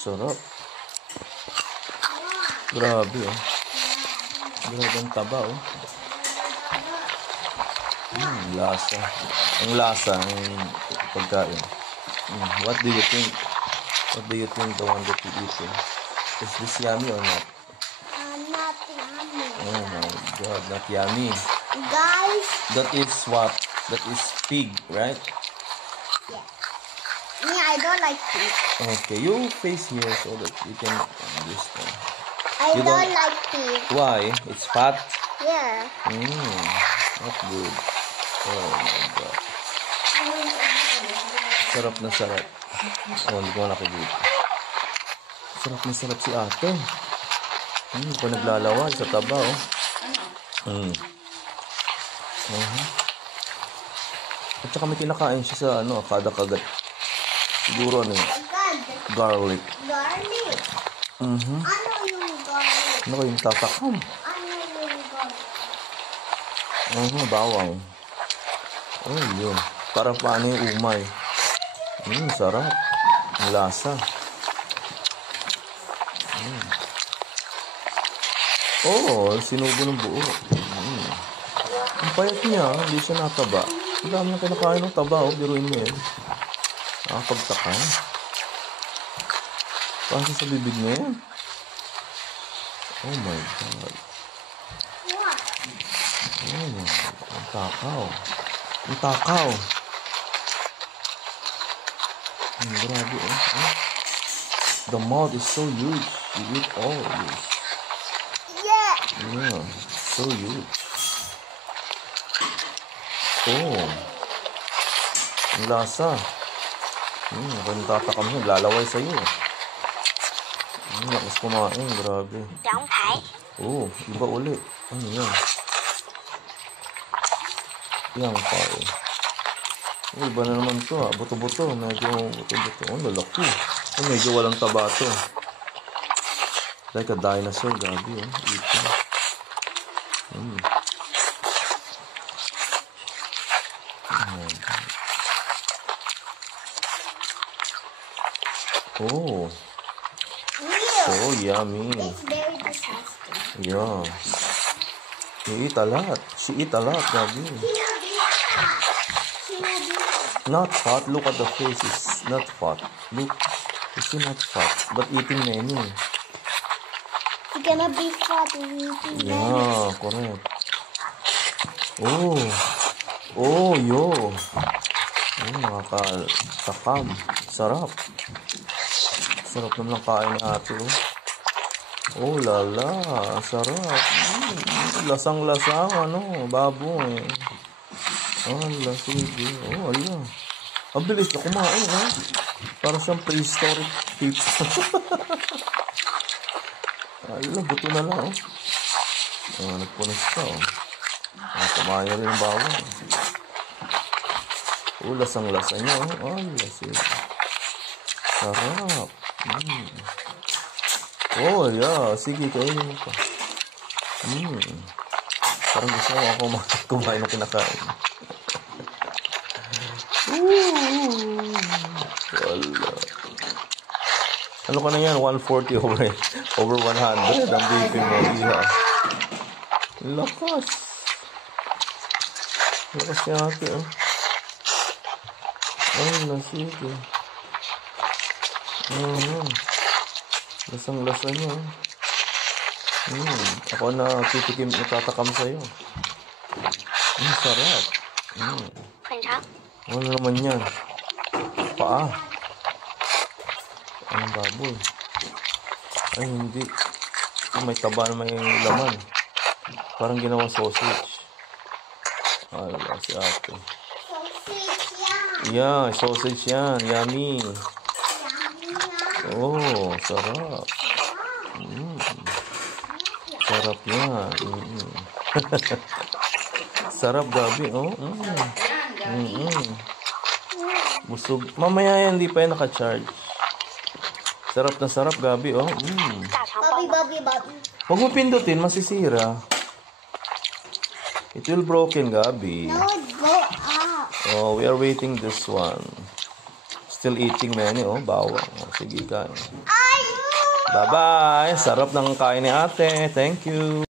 Sarap. Grabe, oh. Grabe ang taba, oh. Lasa. Ang lasa ng pagkain. What do you think? What do you think the one that you eating? Is this yummy or not? Not yummy. Oh my God, not yummy. Guys. That is what? That is pig, right? Yeah. Me, I don't like pig. Okay, you face here so that you can understand. I don't like pig. Why? It's fat? Yeah. Not good. Oh my God. Sarap na sarap. Oh, hindi ko nakikita. Sarap na sarap si ate. Pa naglalawal sa taba, oh. At saka may kinakain siya sa ano, kada kagat. Siguro ano yun? Garlic. Garlic? Ano yung garlic? Ano yung tatakam? Ano yung garlic? Bawang. Oh, yun. Para paano yung umay. Sarap. Ang lasa. Oh, sinubo ng buo. Ang payat niya, hindi siya nataba. Ang dami niyang kinakain ng taba, oh. Biruin mo yun. Nakakagtaka. Pasok sa bibig niya yan. Oh my God. What? Oh my God. Ang takaw. Ang takaw. Grabe, oh. The mouth is so huge. You eat all of this. Yeah. Yeah, so huge. Oh. Ang lasa. Kung tatakam niya, lalaway sa'yo. Lakas kumain, grabe. Oh, iba uli. Ano yan? Yang pa, eh. Oh, iba na naman to, ha. Buto-buto. Medyo buto-buto. Oh, lalaki. Oh, medyo walang taba to. Like a dinosaur, gabi, oh. Ito. Oh. So yummy. It's very disgusting. Yeah. You eat a lot. She eat a lot, gabi. Not fat. Look at the face. It's not fat. Look. It's not fat. But eating many. You're gonna be fat when you eat Yeah, correct. Oh. Oh, yo. Oh, nakakatakam. Sarap. Sarap naman ang kain ni ate, oh. Oh, lala. Sarap. Lasang-lasang, ano, baboy. Oh, sige. Oh, ala. Ang bilis na kumain, oh. Parang siyang prehistoric tips. Ala, buto na lang, oh. Oh, nagpunas ka, oh. Kumain rin yung bawang. Oh, lasang-lasa niya, oh. Ala, sige. Sarap. Oh, yeah. Sige, kainin mo pa. Parang gusto ko ako kumain na kinakain. Wala. Ano ka na yan? 140 over 100. Ang BP mo. Iha. Lakas. Lakas niya ate, oh. Ay, sige. Lasang-lasa niya. Ako na titikim, natatakam sa'yo. Sarap. Ano naman yan? Paa. Anong baboy? Ay, hindi. May taba na may laman. Parang ginawang sausage. Ay, wala si ate. Sausage yan. Yeah, sausage yan. Yummy. Oh, sarap. Sarap yan. Sarap, gabi, oh. Busog. Mamaya yan, hindi pa yan naka-charge. Sarap na sarap, gabi, oh. Bobby. Huwag mo pindutin, masisira. It will broken, gabi. No, it go up. Oh, we are waiting this one. Still eating, Manny. Oh, bawang. Oh, sige, kain. Ay! Bye-bye. Sarap ng kain ni ate. Thank you.